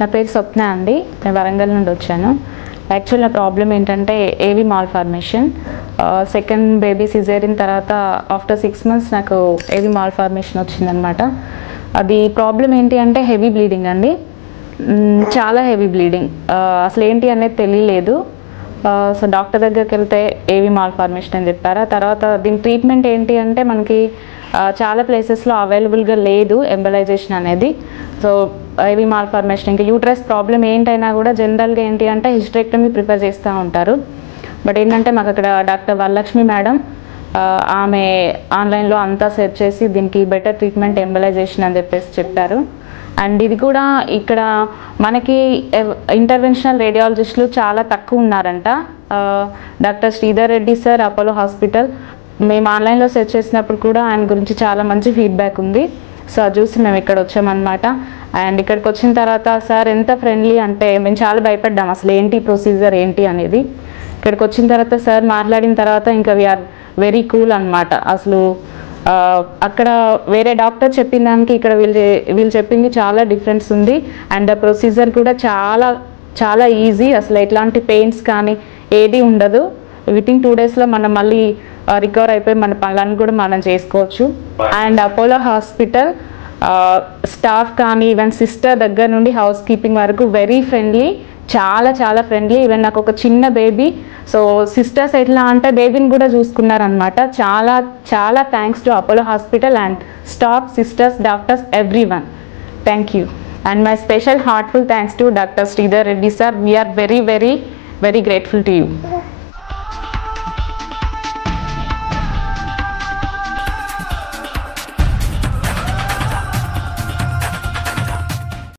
నా పేరు స్వప్న అండి. నేను వరంగల్ నుండి వచ్చాను. యాక్చువల్ నా ప్రాబ్లం ఏంటంటే ఏవి mall formation. Second baby caesarean తర్వాత ఆఫ్టర్ 6 months నాకు ఏవి మాల్ ఫార్మేషన్ వచ్చిందనమాట. అది ప్రాబ్లం ఏంటి అంటే హెవీ బ్లీడింగ్ అండి. చాలా హెవీ బ్లీడింగ్. అసలు ఏంటి అనేది తెలియలేదు. సో డాక్టర్ దగ్గరికి వెళ్తే ఏవి మాల్ ఫార్మేషన్ అని చెప్పారు. తర్వాత దీని ట్రీట్మెంట్ ఏంటి అంటే మనకి చాలా ప్లేసెస్లో అవైలబుల్గా లేదు ఎంబలైజేషన్ అనేది. సో ఏవి మాల్ ఫార్మేషన్ ఇంకా యూట్రస్ ప్రాబ్లం ఏంటైనా కూడా జనరల్గా ఏంటి అంటే హిస్టరెక్టమీ ప్రిఫర్ చేస్తూ ఉంటారు. బట్ ఏంటంటే మాకు అక్కడ డాక్టర్ వరలక్ష్మి మేడం ఆమె ఆన్లైన్లో అంతా సెర్చ్ చేసి దీనికి బెటర్ ట్రీట్మెంట్ ఎంబలైజేషన్ అని చెప్పారు. అండ్ ఇది కూడా ఇక్కడ మనకి ఇంటర్వెన్షనల్ రేడియాలజిస్టులు చాలా తక్కువ ఉన్నారంట. Doctor Sridhar Reddy sir, Apollo hospital, మేము ఆన్లైన్లో సెర్చ్ చేసినప్పుడు కూడా ఆయన గురించి చాలా మంచి ఫీడ్బ్యాక్ ఉంది. సో అది చూసి మేము ఇక్కడ వచ్చామన్నమాట. అండ్ ఇక్కడికి వచ్చిన తర్వాత సార్ ఎంత ఫ్రెండ్లీ అంటే మేము చాలా భయపడ్డాం అసలు ఏంటి ప్రొసీజర్ ఏంటి అనేది. ఇక్కడికి వచ్చిన తర్వాత సార్ మాట్లాడిన తర్వాత ఇంకా వీఆర్ వెరీ కూల్ అనమాట. అసలు అక్కడ వేరే డాక్టర్ చెప్పిన దానికి ఇక్కడ వీళ్ళు చెప్పింది చాలా డిఫరెన్స్ ఉంది. అండ్ ఆ ప్రొసీజర్ కూడా చాలా చాలా ఈజీ. అసలు ఎట్లాంటి పెయిన్స్ కానీ ఏది ఉండదు. వితిన్ 2 daysలో మనం మళ్ళీ రికవర్ అయిపోయి మన పనులను కూడా మనం చేసుకోవచ్చు. అండ్ అపోలో హాస్పిటల్ స్టాఫ్ కానీ ఈవెన్ సిస్టర్ దగ్గర నుండి హౌస్ కీపింగ్ వరకు వెరీ ఫ్రెండ్లీ, చాలా చాలా ఫ్రెండ్లీ. ఈవెన్ నాకు ఒక చిన్న బేబీ, సో సిస్టర్స్ ఎట్లా అంటే బేబీని కూడా చూసుకున్నారనమాట. చాలా చాలా thanks to Apollo hospital and staff, sisters, doctors, everyone. Thank you. And my special heartful thanks to doctor Sridhar Reddy sir. We are very very very grateful to you.